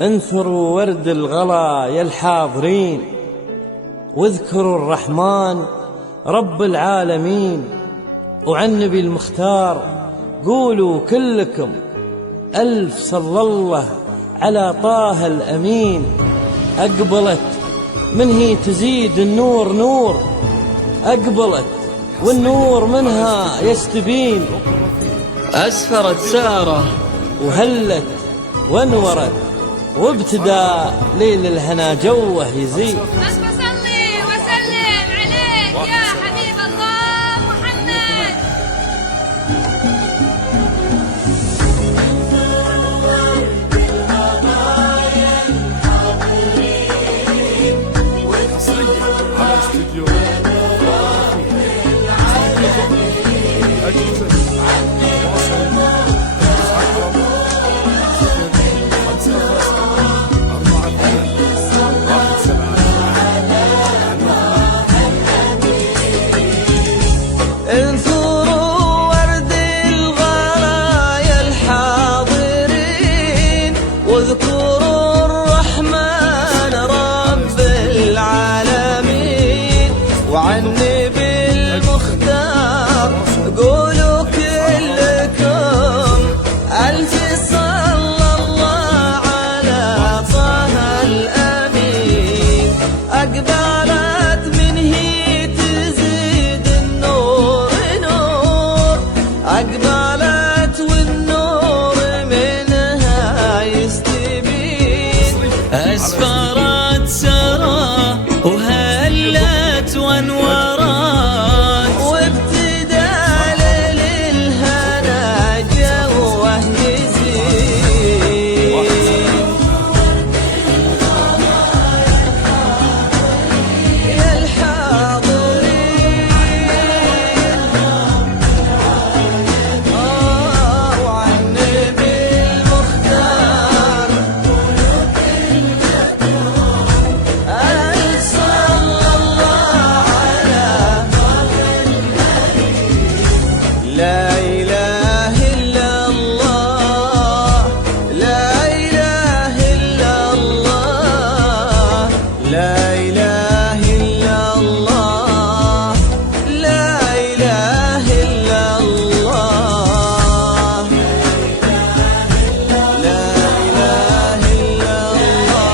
انثروا ورد الغلا يا الحاضرين، واذكروا الرحمن رب العالمين، وعن نبي المختار قولوا كلكم ألف صلى الله على طه الأمين. أقبلت من هي تزيد النور نور، أقبلت والنور منها يستبين، أسفرت سارة وهلت وانورت، وابتدى ليل الهنا جوه يزيد. صلي وسلم عليك يا حبيب الله محمد. انثروا ورد الغلا يا الحاضرين، واذكروا الرحمن رب العالمين، وعن نبي المختار قولوا كلكم ألف صلى الله على طه الأمين. أقبلت من هي تزيد النور نور، أقبلت والنور منها يستبين، أسفرت سرى وهلت وانورت، وابتدى ليل الهنا جوه يزيد. يا الحاضرين وعن نبي المختار ألف صلى الله على لا إله إلا الله، لا إله إلا الله، لا إله إلا الله، لا إله إلا الله، لا إله إلا الله،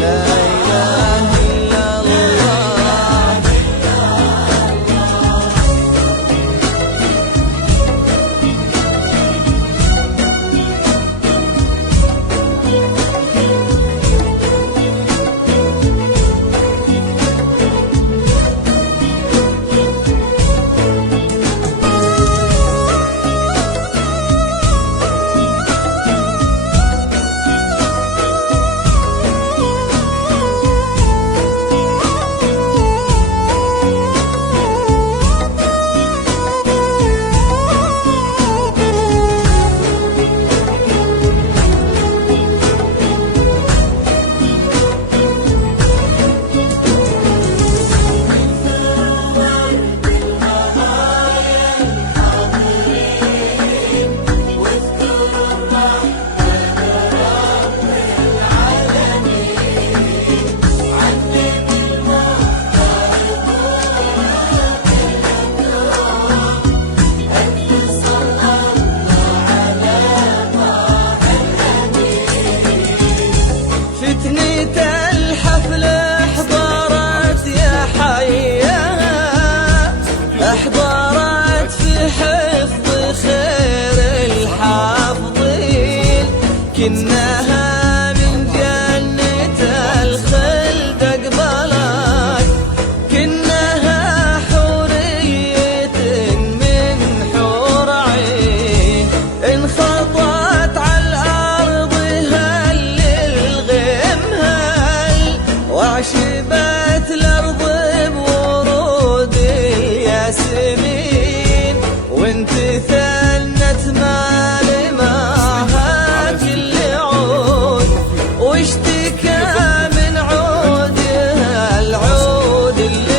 لا إله إلا الله. فتنة الحفل احضرت يا حيها، احضرت في حفظ خير الحافظين، كنها من جنة الخلد اقبلت، كنها حورية من حور عين، انخطت على الأرض هل الغيم هل، وعشبت الأرض بورود الياسمين، وانت ثنت مالماها كل عود، واشتكى من عودها العود اللي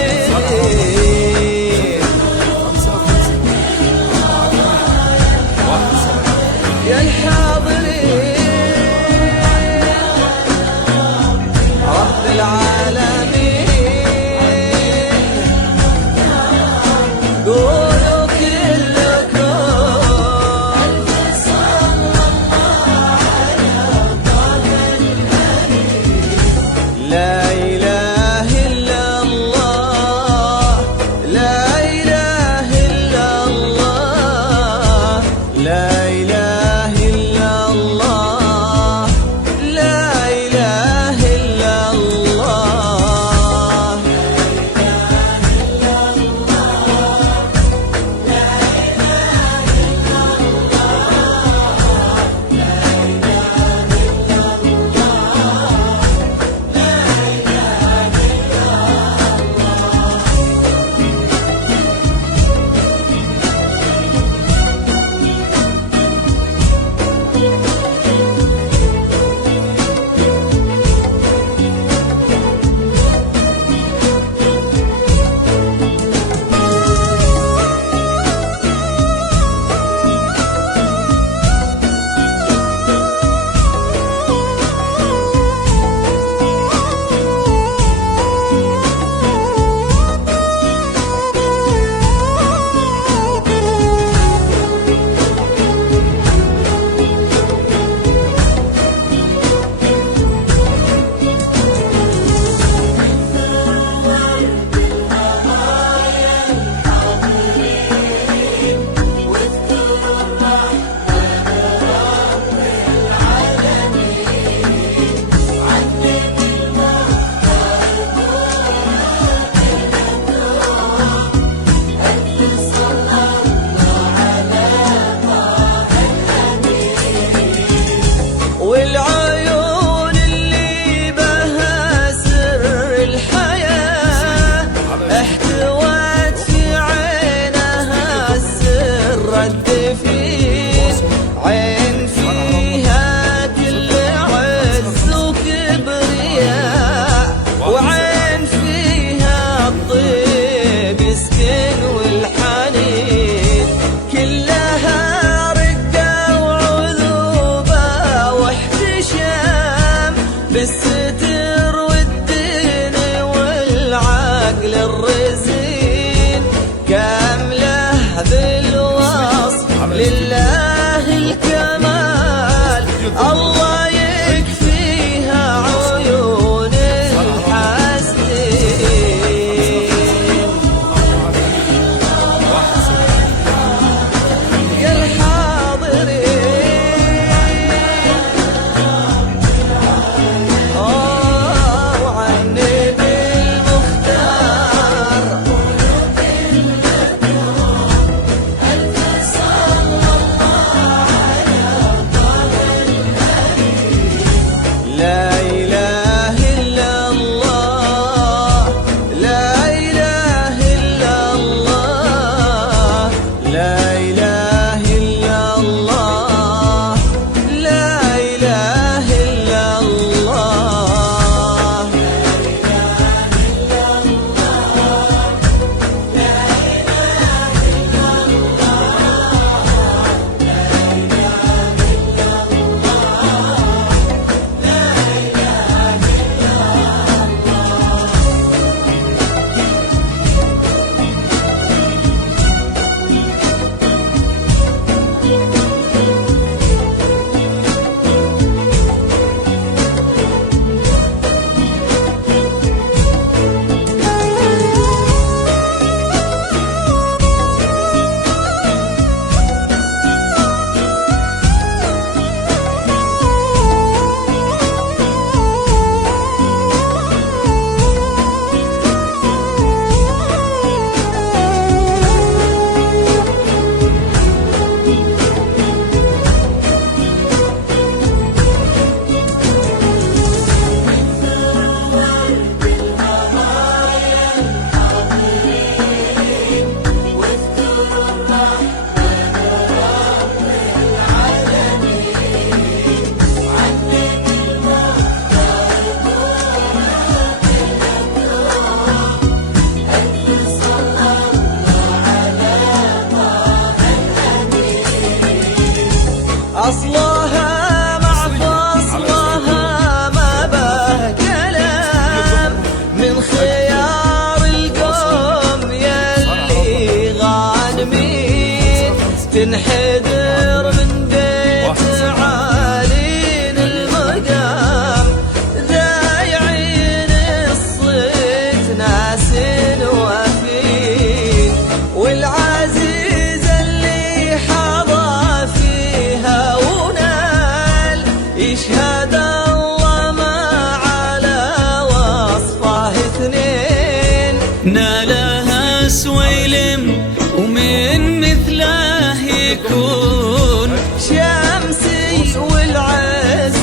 يكون شمسي والعز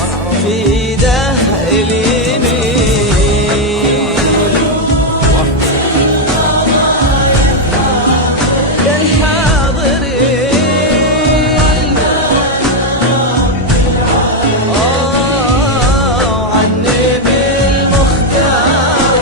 في ده اليمين للحاضرين عن النبي المختار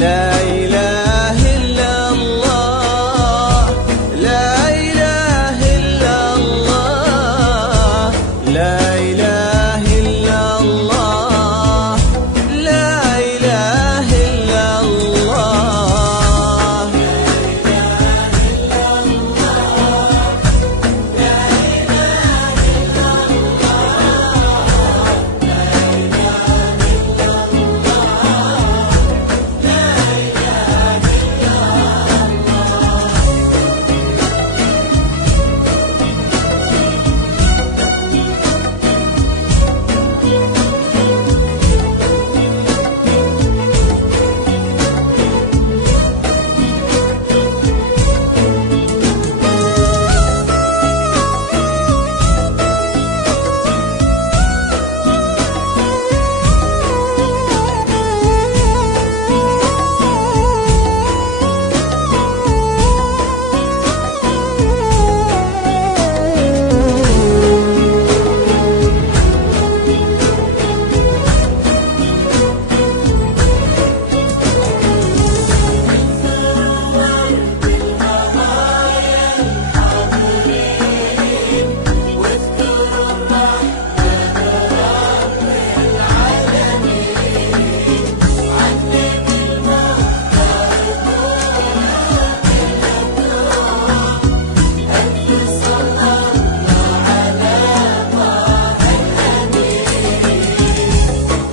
لا إله إلا الله لا إله إلا الله لا إله إلا الله لا إله إلا الله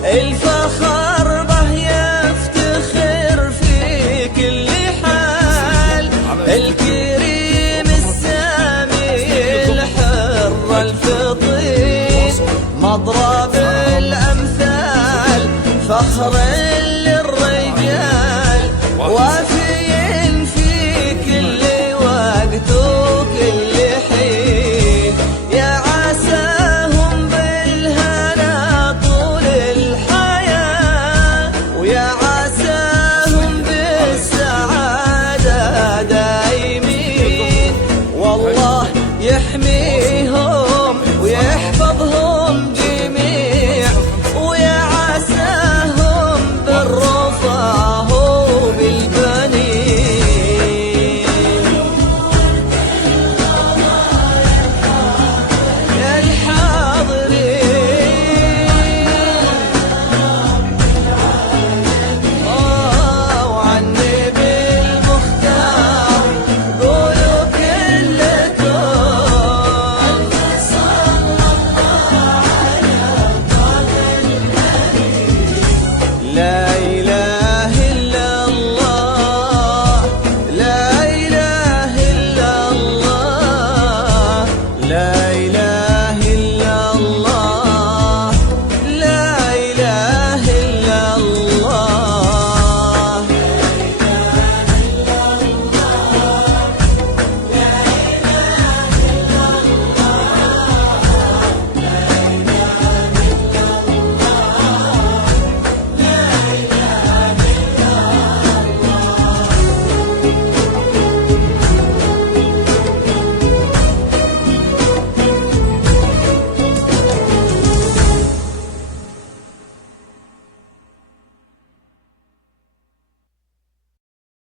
الفخر به يفتخر في كل حال